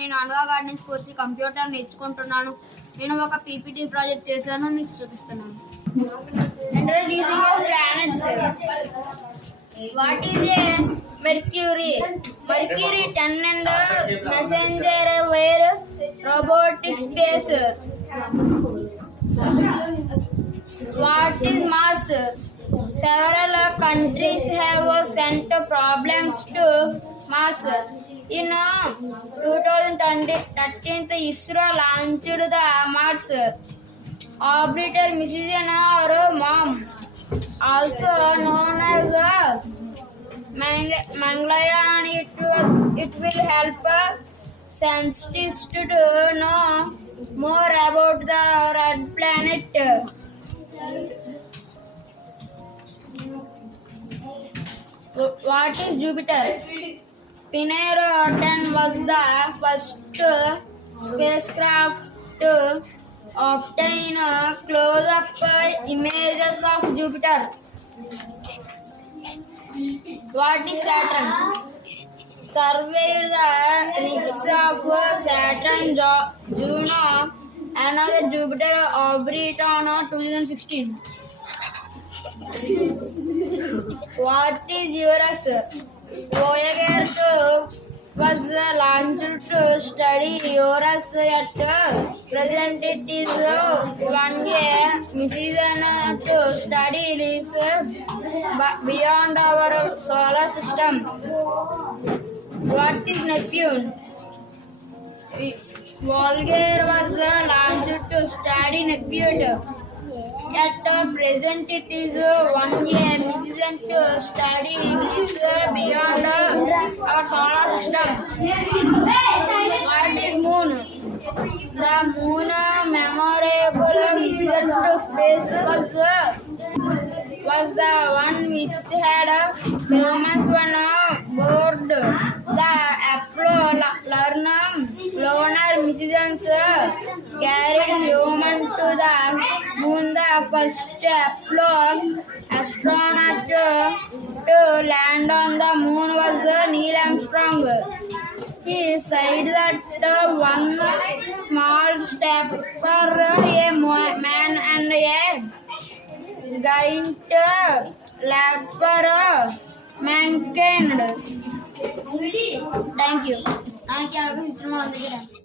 నేను అనగా గార్డెన్స్కి వచ్చి కంప్యూటర్ నేర్చుకుంటున్నాను. నేను ఒక పీపీటీ ప్రాజెక్ట్ చేశాను, మీకు చూపిస్తున్నాను. Introducing planets. What is a mercury? Mercury 10 and messenger were robotic space. What is Mars? Several countries have sent problems to Mars. In 2013, ISRO launched the Mars Orbiter mission, or MOM, also known as Mangalyaan. It will help scientists to know more about the red planet. What is Jupiter? Pioneer 10 was the first spacecraft to obtain close-up images of Jupiter. What is Saturn? Surveyed the rings of Saturn, Juno, Anagha, Jupiter orbit on 2016. What is Uranus? Voyager 2 was launched to study Uranus. At present, it is 1 year mission to study this beyond our solar system. What is Neptune? Voyager was launched to study Neptune. At present, it is 1 year mission to study this beyond our solar system. What is Moon? The Moon memorable mission to space was the one which had humans on board. The Apollo lunar missions carried humans to the moon. The first Apollo astronaut to land on the moon was Neil Armstrong. He said that one small step for a man and a giant leap for mankind. Thank you.